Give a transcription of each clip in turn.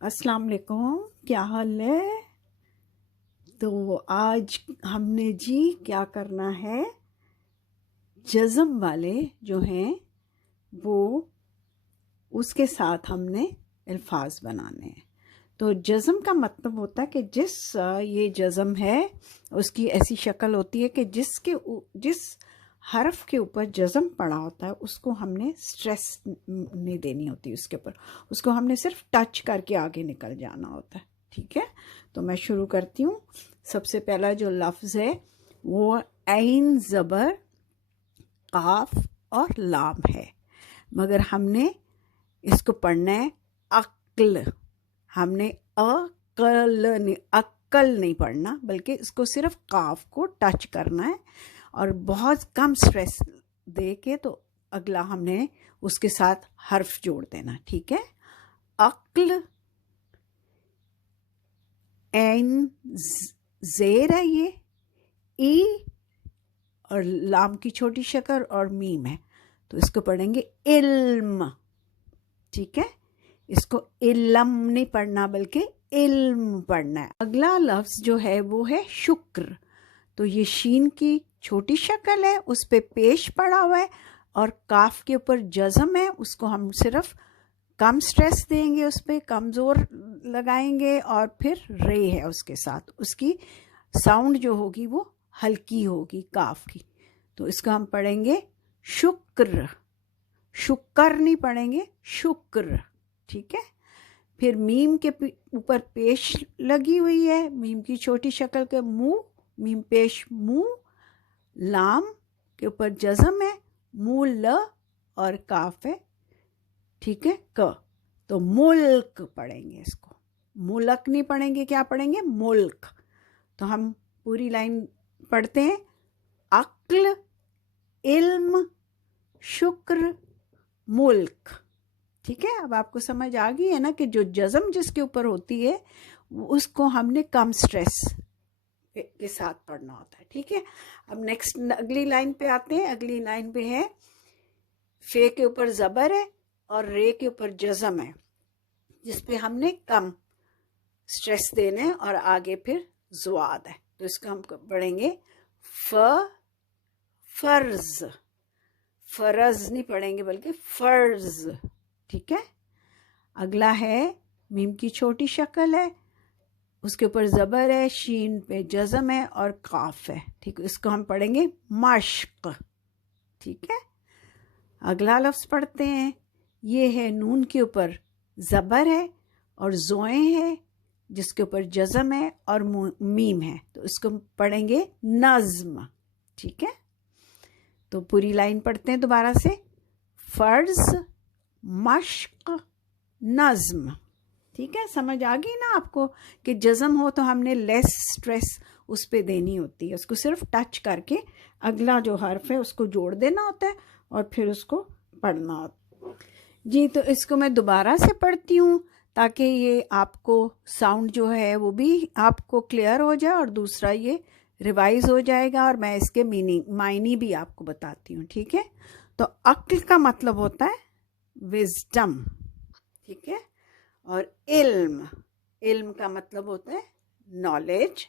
अस्सलाम वालेकुम, क्या हाल है। तो आज हमने जी क्या करना है, जज़म वाले जो हैं वो उसके साथ हमने अल्फाज बनाने हैं। तो जज़म का मतलब होता है कि ये जज़म है उसकी ऐसी शक्ल होती है कि जिस हर्फ के ऊपर जज़म पड़ा होता है उसको हमने स्ट्रेस नहीं देनी होती, उसके ऊपर उसको हमने सिर्फ टच करके आगे निकल जाना होता है। ठीक है, तो मैं शुरू करती हूँ। सबसे पहला जो लफ्ज़ है वो ऐन ज़बर काफ और लाम है, मगर हमने इसको पढ़ना है अक्ल। हमने अक्ल नहीं पढ़ना, बल्कि इसको सिर्फ काफ को टच करना है और बहुत कम स्ट्रेस दे के तो अगला हमने उसके साथ हर्फ जोड़ देना। ठीक है, अक्ल एन जेर है ये, ई और लाम की छोटी शक्ल और मीम है, तो इसको पढ़ेंगे इल्म। ठीक है, इसको इल्म नहीं पढ़ना बल्कि इल्म पढ़ना है। अगला लफ्ज जो है वो है शुक्र। तो ये शीन की छोटी शक्ल है, उस पे पेश पड़ा हुआ है और काफ के ऊपर जज़म है, उसको हम सिर्फ कम स्ट्रेस देंगे, उस पर कम जोर लगाएंगे और फिर रे है उसके साथ, उसकी साउंड जो होगी वो हल्की होगी काफ की। तो इसको हम पढ़ेंगे शुक्र, शुक्र नहीं पढ़ेंगे, शुक्र। ठीक है, फिर मीम के ऊपर पेश लगी हुई है, मीम की छोटी शक्ल के मुंह, मीम पेश मुंह, लाम के ऊपर जज़म है, मुंह ल और काफ है। ठीक है, क। तो मुल्क पढ़ेंगे इसको, मुल्क नहीं पढ़ेंगे, क्या पढ़ेंगे, मुल्क। तो हम पूरी लाइन पढ़ते हैं, अक्ल, इल्म, शुक्र, मुल्क। ठीक है, अब आपको समझ आ गई है ना कि जो जज़म जिसके ऊपर होती है उसको हमने कम स्ट्रेस के साथ पढ़ना होता है। ठीक है, अब नेक्स्ट अगली लाइन पे आते हैं। अगली लाइन पे है फे के ऊपर ज़बर है और रे के ऊपर जज़म है, जिसपे हमने कम स्ट्रेस देने हैं और आगे फिर ज़ुआद है। तो इसको हम पढ़ेंगे फर्ज, फर्ज नहीं पढ़ेंगे बल्कि फर्ज। ठीक है, अगला है मीम की छोटी शक्ल है, उसके ऊपर ज़बर है, शीन पे जज़म है और काफ है। ठीक है, इसको हम पढ़ेंगे मश्क। ठीक है, अगला लफ्ज़ पढ़ते हैं, ये है नून के ऊपर ज़बर है और ज़ोए है, जिसके ऊपर जज़म है और मीम है, तो इसको पढ़ेंगे नज़्म। ठीक है, तो पूरी लाइन पढ़ते हैं दोबारा से, फ़र्ज़, मश्क, नज़्म। ठीक है, समझ आ गई ना आपको कि जज़म हो तो हमने लेस स्ट्रेस उस पर देनी होती है, उसको सिर्फ टच करके अगला जो हर्फ है उसको जोड़ देना होता है और फिर उसको पढ़ना होता है। जी, तो इसको मैं दोबारा से पढ़ती हूँ ताकि ये आपको साउंड जो है वो भी आपको क्लियर हो जाए और दूसरा ये रिवाइज हो जाएगा और मैं इसके मायने भी आपको बताती हूँ। ठीक है, तो अक्ल का मतलब होता है विजडम। ठीक है, और इल्म, इल्म का मतलब होता है नॉलेज।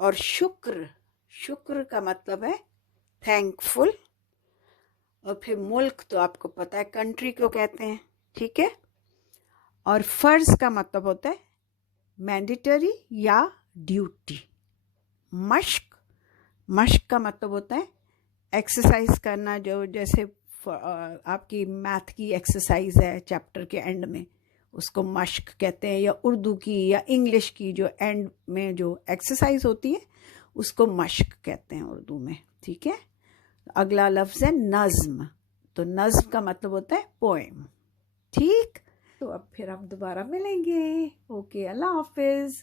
और शुक्र, शुक्र का मतलब है थैंकफुल। और फिर मुल्क तो आपको पता है कंट्री को कहते हैं। ठीक है, और फ़र्ज का मतलब होता है मैंडेटरी या ड्यूटी। मश्क, मश्क का मतलब होता है एक्सरसाइज करना, जो जैसे आपकी मैथ की एक्सरसाइज है चैप्टर के एंड में, उसको मश्क कहते हैं, या उर्दू की या इंग्लिश की जो एंड में जो एक्सरसाइज होती है उसको मश्क कहते हैं उर्दू में। ठीक है, अगला लफ्ज़ है नज़्म। तो नज़्म का मतलब होता है पोएम। ठीक, तो अब फिर हम दोबारा मिलेंगे। ओके, अल्लाह हाफिज़।